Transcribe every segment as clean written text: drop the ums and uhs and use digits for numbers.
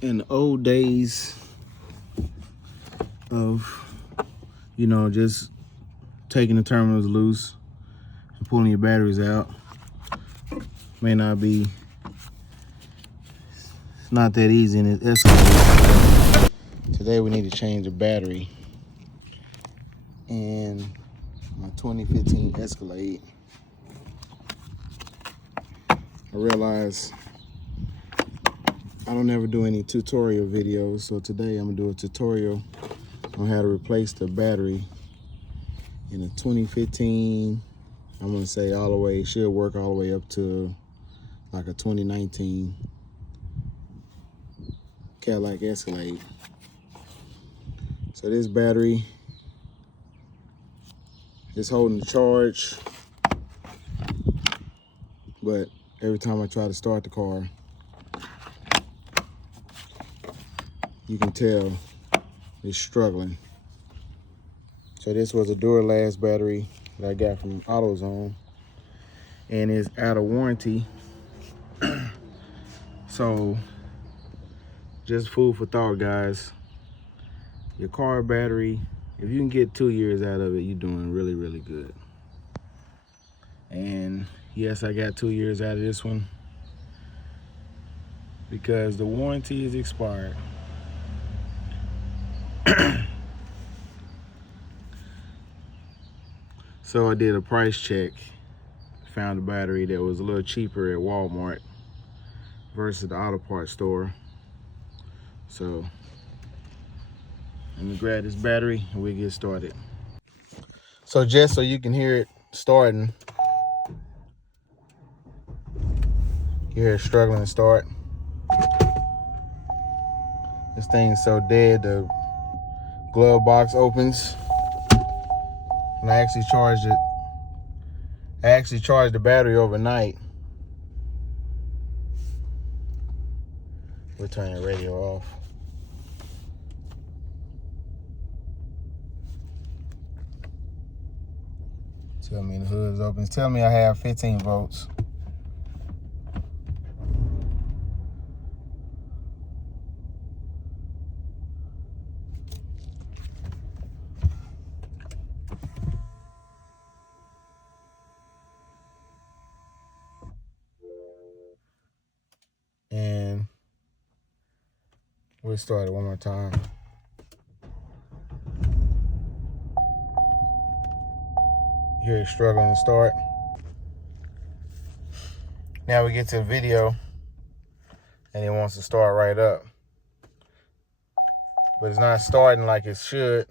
in the old days of, you know, just taking the terminals loose and pulling your batteries out, may not be, it's not that easy in this Escalade. Today we need to change the battery in my 2015 Escalade. I realize I don't ever do any tutorial videos, so today I'm gonna do a tutorial on how to replace the battery in a 2015. I'm gonna say all the way, it should work all the way up to like a 2019 Cadillac Escalade. So this battery is holding the charge, but every time I try to start the car, you can tell it's struggling. So this was a Duralast battery that I got from AutoZone, and it's out of warranty. So just food for thought, guys. Your car battery, if you can get 2 years out of it, you're doing really, really good. And yes, I got 2 years out of this one because the warranty is expired. So I did a price check, found a battery that was a little cheaper at Walmart versus the auto parts store. So let me grab this battery and we'll get started. So just so you can hear it starting, you hear it struggling to start. This thing's so dead, the glove box opens. And I actually charged it. I actually charged the battery overnight. We'll turn the radio off. Tell me the hood's open. It's telling me I have 15 volts. And we'll start it one more time. You hear it struggling to start. Now we get to the video and it wants to start right up. But it's not starting like it should.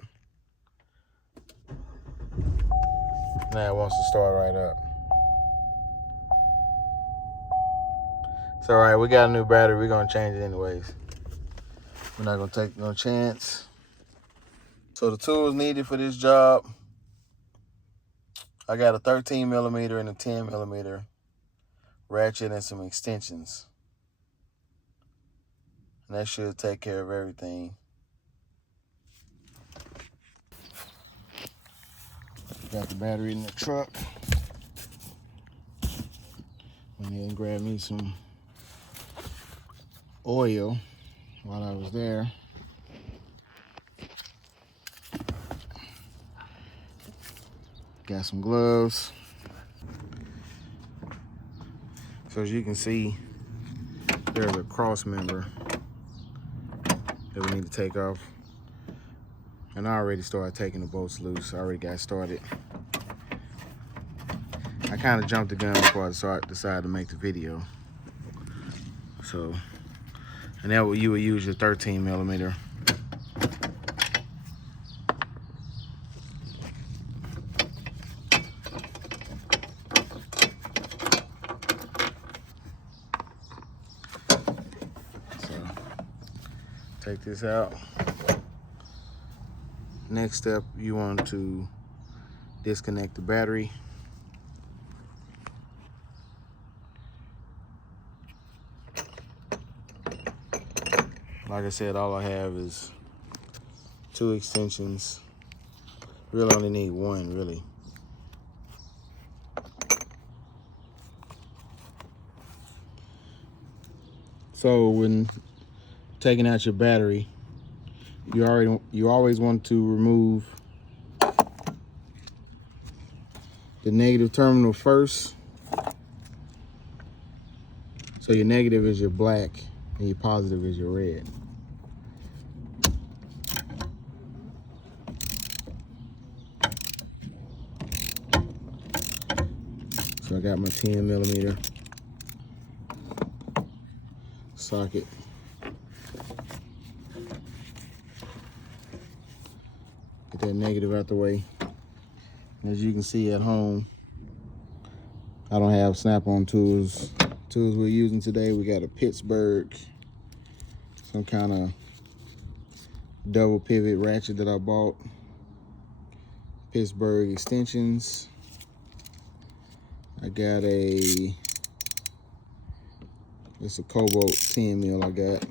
Now it wants to start right up. It's all right, we got a new battery. We're gonna change it anyways. We're not gonna take no chance. So the tools needed for this job, I got a 13 millimeter and a 10 millimeter ratchet and some extensions. And that should take care of everything. Got the battery in the truck. Went ahead and grabbed me some oil while I was there. Got some gloves. So as you can see, there's a cross member that we need to take off. And I already started taking the bolts loose. I already got started. I kind of jumped the gun before I decided to make the video. So, and that you would use your 13 millimeter. So, take this out. Next step, you want to disconnect the battery. Like I said, all I have is 2 extensions. Really only need 1, really. So when taking out your battery, you always want to remove the negative terminal first. So your negative is your black and your positive is your red. So I got my 10mm socket. Get that negative out the way. As you can see at home, I don't have snap-on tools. Tools we're using today, we got a Pittsburgh, some kind of double pivot ratchet that I bought. Pittsburgh extensions. I got it's a Cobalt 10mm I got.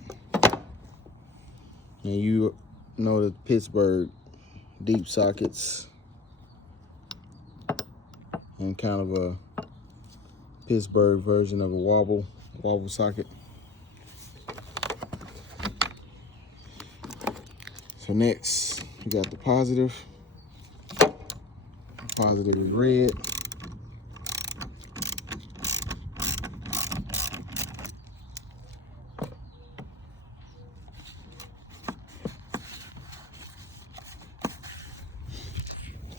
And you know the Pittsburgh deep sockets and kind of a Pittsburgh version of a wobble socket. So next, we got the positive. The positive is red.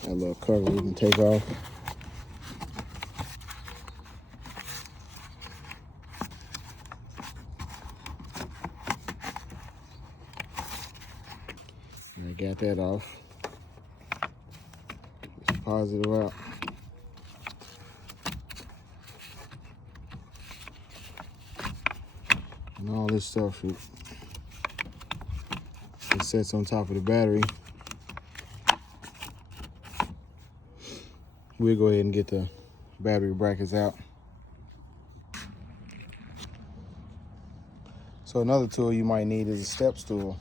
That little cover we can take off. I got that off. It's positive out. And all this stuff it sits on top of the battery. We'll go ahead and get the battery brackets out. So another tool you might need is a step stool.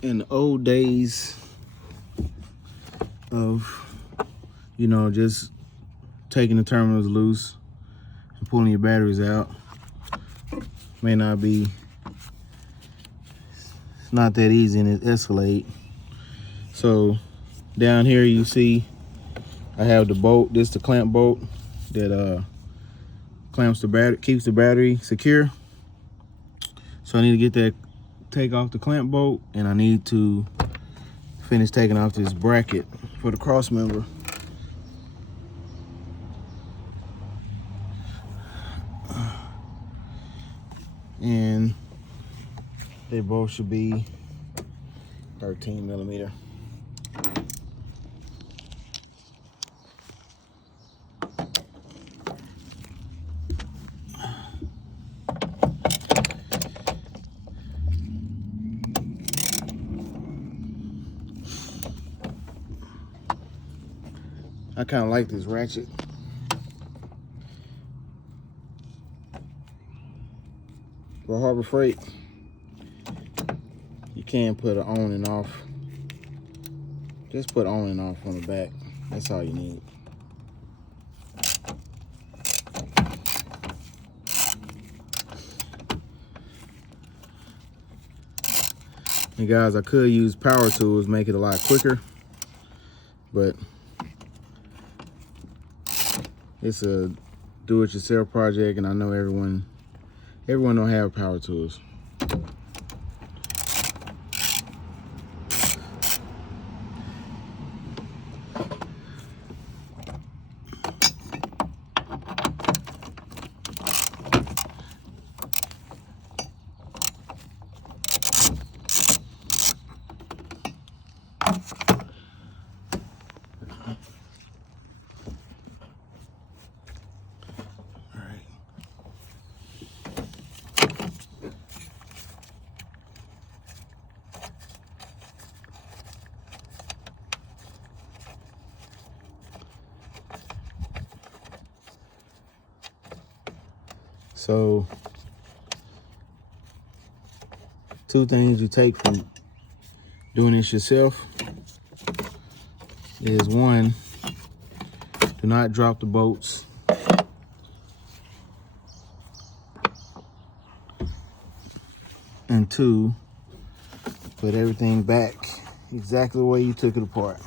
In the old days of, you know, just taking the terminals loose and pulling your batteries out, may not be, it's not that easy in this Escalade. So down here you see I have the bolt. This is the clamp bolt that clamps the battery, keeps the battery secure. So I need to get that, take off the clamp bolt, and I need to finish taking off this bracket for the cross member. And they both should be 13mm. I kind of like this ratchet. For Harbor Freight, you can put an on and off. Just put on and off on the back. That's all you need. And guys, I could use power tools, make it a lot quicker, but it's a do-it-yourself project, and I know everyone don't have power tools. So, two things you take from doing this yourself is, one, do not drop the bolts. And 2, put everything back exactly the way you took it apart.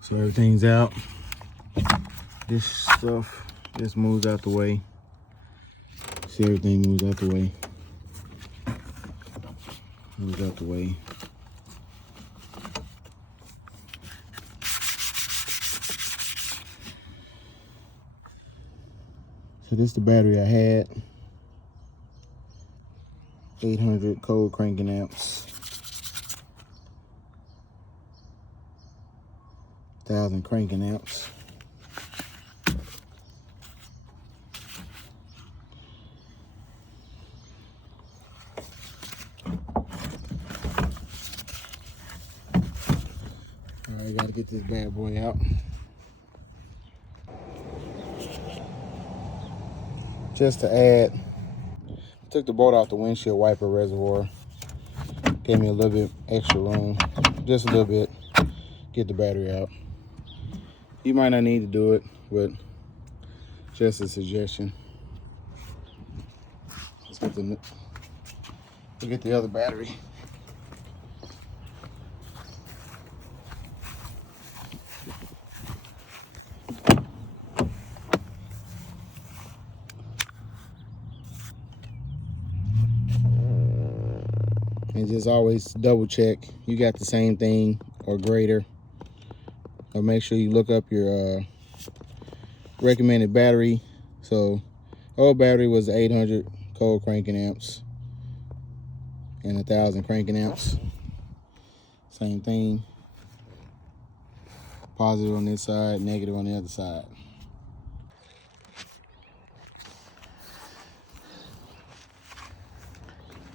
So everything's out. This stuff just moves out the way. See, everything moves out the way. Moves out the way. So this is the battery I had. 800 cold cranking amps. 1000 cranking amps. All right, gotta get this bad boy out. Just to add, I took the bolt off the windshield wiper reservoir. Gave me a little bit extra room, just a little bit. Get the battery out. You might not need to do it, but just a suggestion. Let's get the other battery. And just always double check you got the same thing or greater. Or make sure you look up your recommended battery. So old battery was 800 cold cranking amps and 1000 cranking amps. Same thing. Positive on this side, negative on the other side.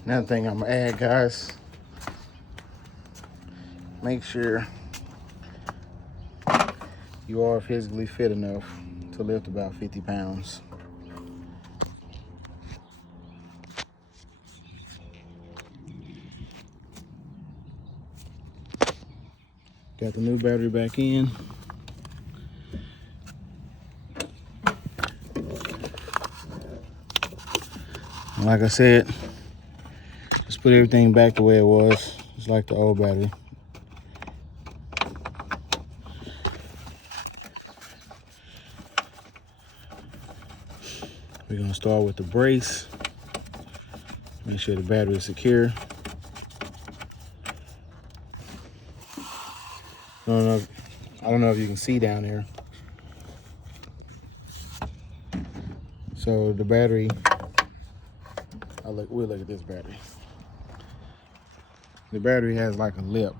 Another thing I'm gonna add, guys, make sure you are physically fit enough to lift about 50 pounds. Got the new battery back in. And like I said, just put everything back the way it was, just like the old battery. We're gonna start with the brace. Make sure the battery is secure. I don't know if you can see down there. So the battery, we'll look at this battery. The battery has like a lip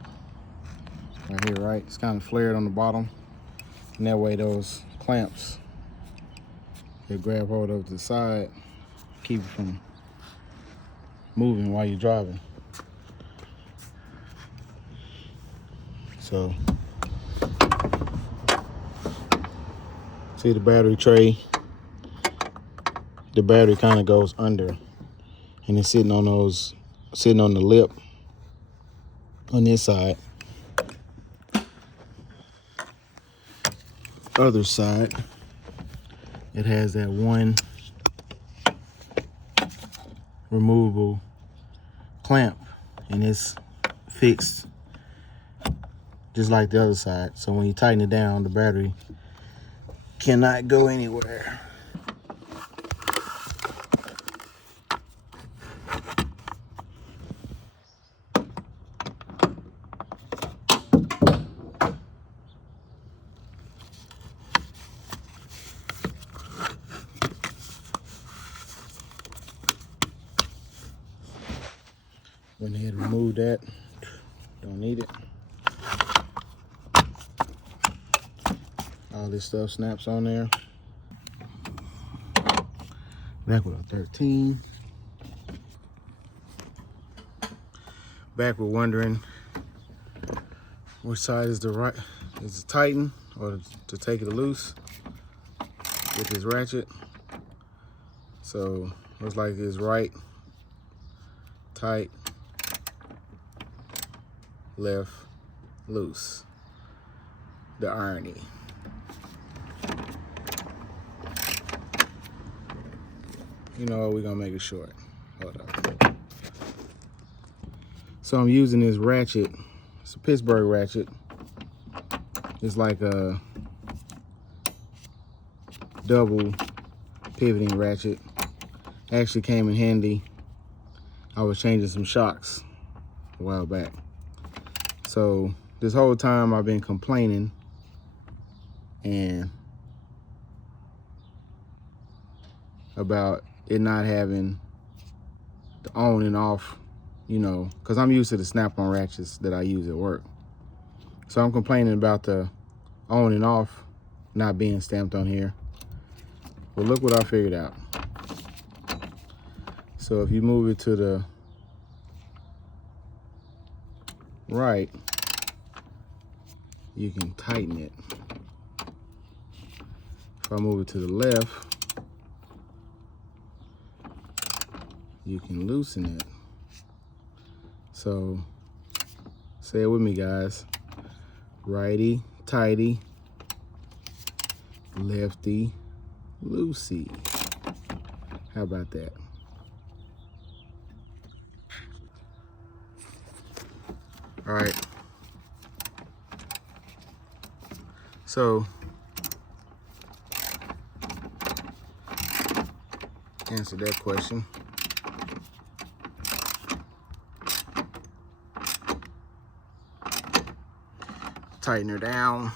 right here, right? It's kind of flared on the bottom. And that way those clamps, they grab hold of the side, keep it from moving while you're driving. So, see the battery tray, the battery kind of goes under and it's sitting on the lip on this side. Other side, it has that one removable clamp and it's fixed just like the other side. So when you tighten it down, the battery cannot go anywhere. Went ahead and removed that. Don't need it. All this stuff snaps on there. Back with a 13. Back with wondering which side is the right, is to tighten or to take it loose with this ratchet. So looks like it's right, tight, left, loose. The irony. You know what, we're gonna make it short. Hold up. So I'm using this ratchet. It's a Pittsburgh ratchet. It's like a double pivoting ratchet. Actually came in handy. I was changing some shocks a while back. So this whole time I've been complaining and about it not having the on and off, you know, because I'm used to the snap-on ratchets that I use at work. So I'm complaining about the on and off not being stamped on here. But look what I figured out. So if you move it to the right, you can tighten it. If I move it to the left, you can loosen it. So say it with me, guys. Righty tighty, lefty loosey. How about that? All right. So answer that question. Tighten her down.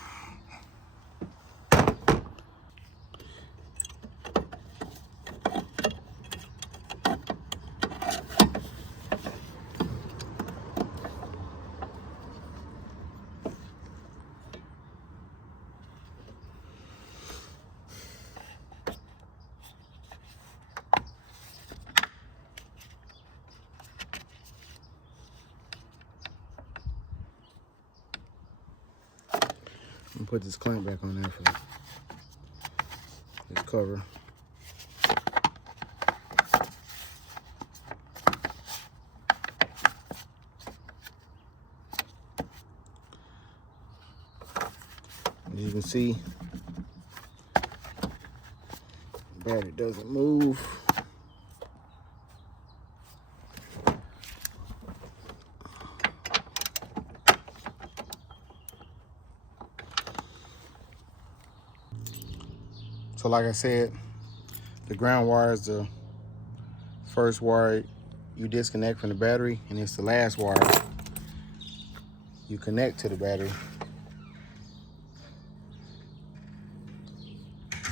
And put this clamp back on there for this cover. As you can see, the battery doesn't move. So like I said, the ground wire is the first wire you disconnect from the battery, and it's the last wire you connect to the battery.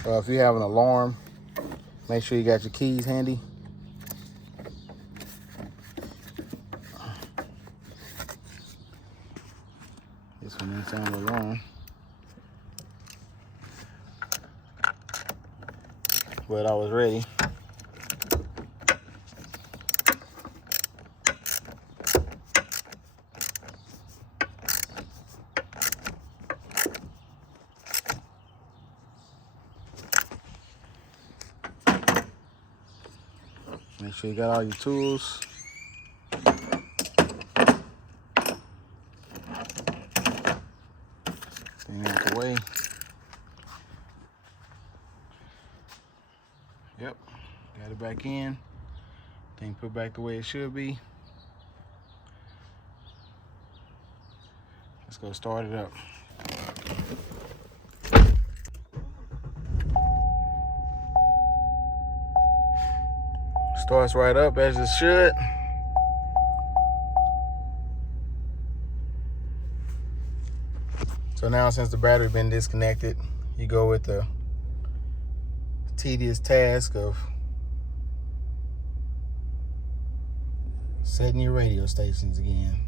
If you have an alarm, make sure you got your keys handy. This one didn't sound the alarm. But I was ready. Make sure you got all your tools. Thing out the way. Yep, got it back in. Thing put back the way it should be. Let's go start it up. Starts right up as it should. So now, since the battery been disconnected, you go with the tedious task of setting your radio stations again.